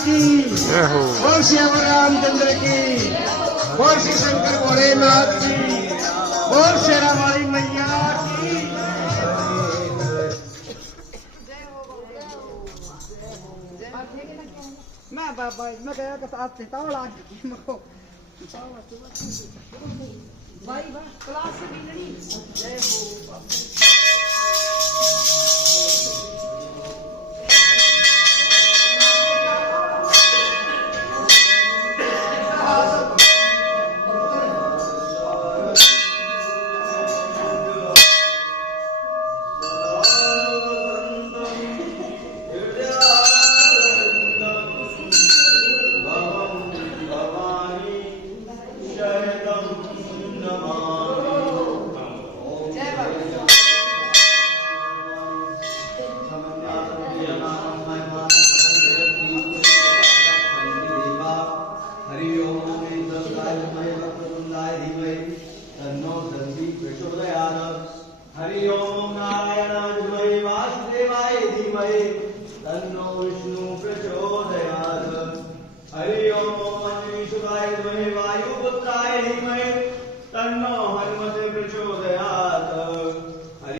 की, बोल श्याम रामचंद्र की, बोल श्री शंकर भोलेनाथ की, बोल शेरा वाली मैया की। मैं कह रहा आज मको भाई क्लास से मिलनी। जय हो हरि ओम नारायणाय विद्महे वासुदेवाय धीमहि तन्नो विष्णु प्रचोदयात्। हरि ओम अग्निशुभाय विद्महे वायुपुत्राय धीमहि तन्नो